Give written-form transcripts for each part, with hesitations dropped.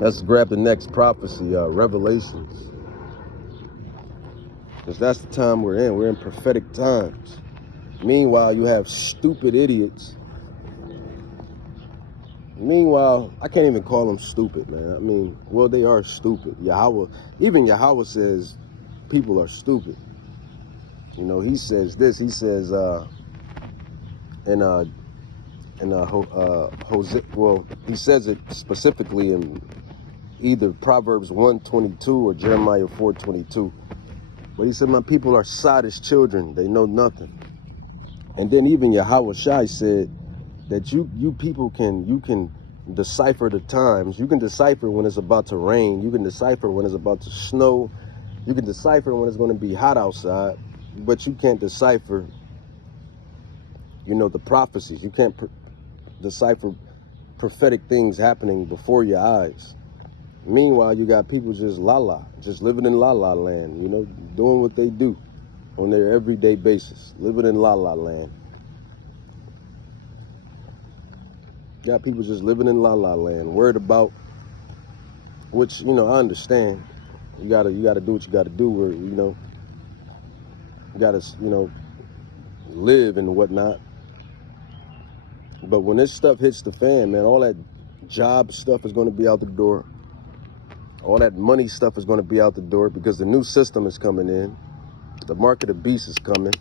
Let's grab the next prophecy, Revelations. Because that's the time we're in. We're in prophetic times. Meanwhile, you have stupid idiots. Meanwhile, I can't even call them stupid, man. I mean, well, they are stupid. Even Yahweh says people are stupid. You know, he says this. He says Hosea. Well, he says it specifically in either Proverbs 1:22 or Jeremiah 4:22. But he said, "My people are sottish children; they know nothing." And then even Yahweh Shai said that you people can decipher the times. You can decipher when it's about to rain. You can decipher when it's about to snow. You can decipher when it's going to be hot outside, but you can't decipher, you know, the prophecies. You can't decipher prophetic things happening before your eyes. Meanwhile, you got people just just living in la la land, you know, doing what they do on their everyday basis, living in la la land. You got people just living in la la land, worried about, which, you know, I understand. You gotta do what you gotta do, where, you know, you gotta, you know, live and whatnot. But when this stuff hits the fan, man, all that job stuff is going to be out the door. All that money stuff is going to be out the door, because the new system is coming in. The mark of the beast is coming.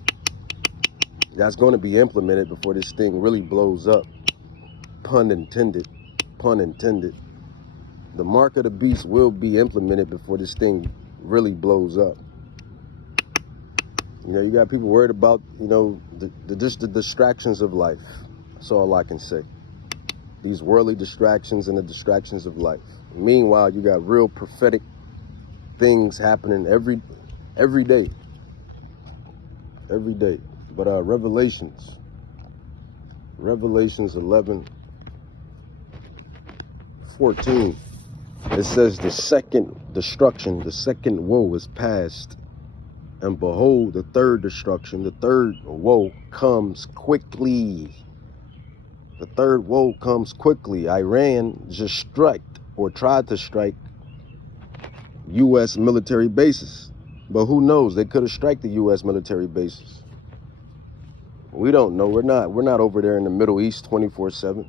That's going to be implemented before this thing really blows up. Pun intended. Pun intended. The mark of the beast will be implemented before this thing really blows up. You know, you got people worried about, you know, just the distractions of life. That's all I can say. These worldly distractions and the distractions of life. Meanwhile, you got real prophetic things happening every day. Every day. But Revelations 11:14. It says the second destruction, the second woe is past. And behold, the third destruction, the third woe comes quickly. The third woe comes quickly. Iran just struck or tried to strike U.S. military bases. But who knows? They could have struck the U.S. military bases. We don't know. We're not over there in the Middle East 24/7.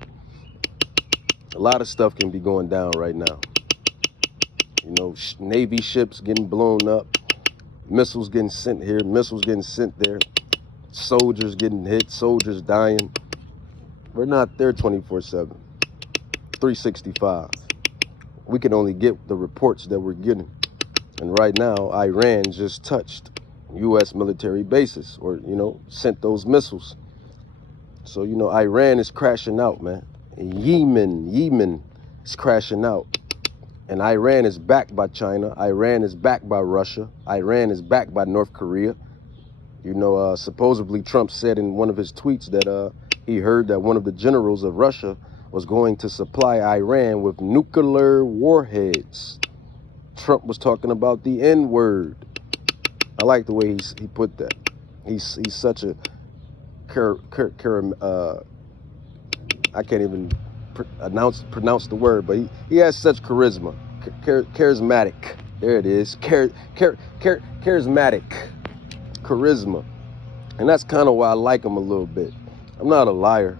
A lot of stuff can be going down right now. You know, Navy ships getting blown up, missiles getting sent here, missiles getting sent there, soldiers getting hit, soldiers dying. We're not there 24/7, 365. We can only get the reports that we're getting. And right now, Iran just touched U.S. military bases, or, you know, sent those missiles. So, you know, Iran is crashing out, man. Yemen is crashing out. And Iran is backed by China. Iran is backed by Russia. Iran is backed by North Korea. You know, supposedly Trump said in one of his tweets that he heard that one of the generals of Russia was going to supply Iran with nuclear warheads. Trump was talking about the N-word. I like the way he put that. He's such a I can't even pronounce the word, but he has such charisma. Charismatic. There it is. Charismatic. Charisma. And that's kind of why I like him a little bit. I'm not a liar.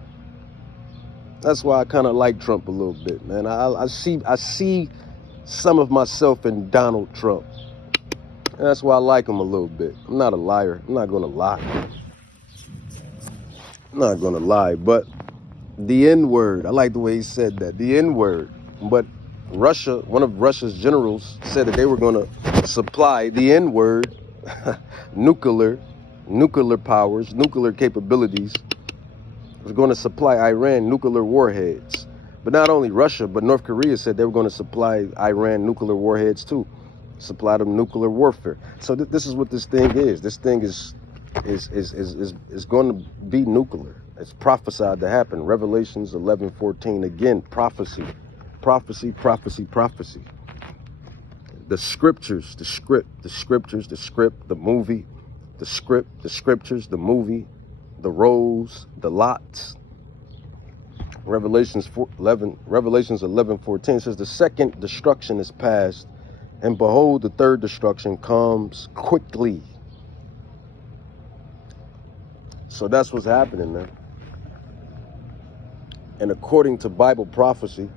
That's why I kind of like Trump a little bit, man. I see some of myself in Donald Trump. And that's why I like him a little bit. I'm not a liar. I'm not going to lie. I'm not going to lie. But the N-word, I like the way he said that. The N-word. But Russia, one of Russia's generals said that they were going to supply the N-word, nuclear powers, nuclear capabilities, was going to supply Iran nuclear warheads. But not only Russia, but North Korea said they were going to supply Iran nuclear warheads too. Supply them nuclear warfare. So this is what this thing is. This thing is going to be nuclear. It's prophesied to happen. Revelations 11:14. Again, prophecy. Prophecy. The scriptures, the scriptures, the movie, the script, the scriptures, the movie, the roles, the lots. Revelations 11:14 says the second destruction is past, and behold, the third destruction comes quickly. So that's what's happening, man. And according to Bible prophecy,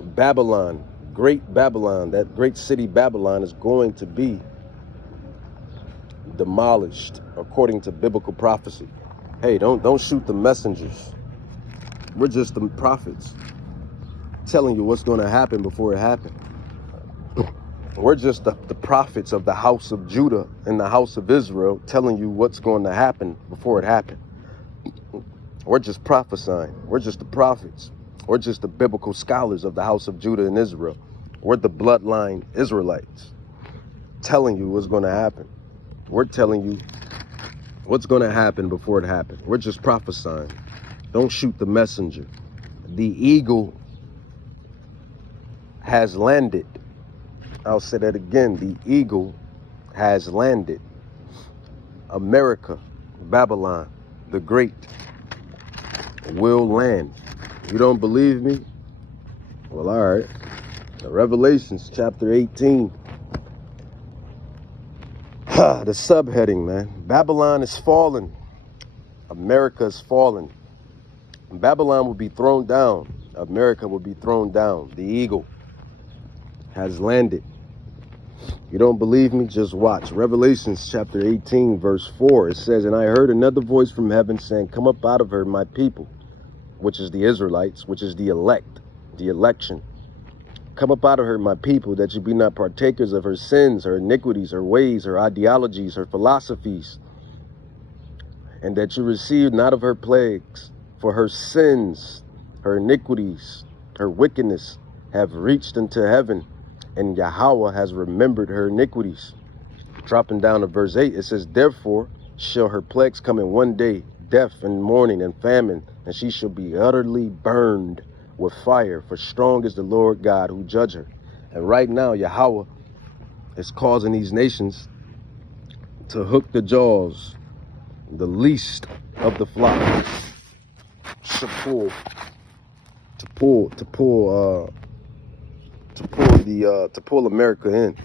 Babylon, great Babylon, that great city Babylon, is going to be demolished according to biblical prophecy. Hey, don't shoot the messengers. We're just the prophets telling you what's going to happen before it happens. We're just the prophets of the house of Judah and the house of Israel telling you what's going to happen before it happened. We're just prophesying. We're just the prophets. We're just the biblical scholars of the house of Judah and Israel. We're the bloodline Israelites telling you what's going to happen. We're telling you what's going to happen before it happens. We're just prophesying. Don't shoot the messenger. The eagle has landed. I'll say that again. The eagle has landed. America, Babylon, the great, will land. You don't believe me? Well, all right. Revelations chapter 18. The subheading, man. Babylon is fallen. America is fallen. Babylon will be thrown down. America will be thrown down. The eagle has landed. You don't believe me? Just watch. Revelations chapter 18, verse 4. It says, and I heard another voice from heaven saying, come up out of her, my people, which is the Israelites, which is the elect, the election. Come up out of her, my people, that you be not partakers of her sins, her iniquities, her ways, her ideologies, her philosophies, and that you receive not of her plagues. For her sins, her iniquities, her wickedness have reached unto heaven, and Yahweh has remembered her iniquities. Dropping down to verse 8, it says, therefore shall her plagues come in one day, death and mourning and famine, and she shall be utterly burned with fire, for strong is the Lord God who judge her. And right now, Yahweh is causing these nations to hook the jaws, the least of the flock, to pull America in.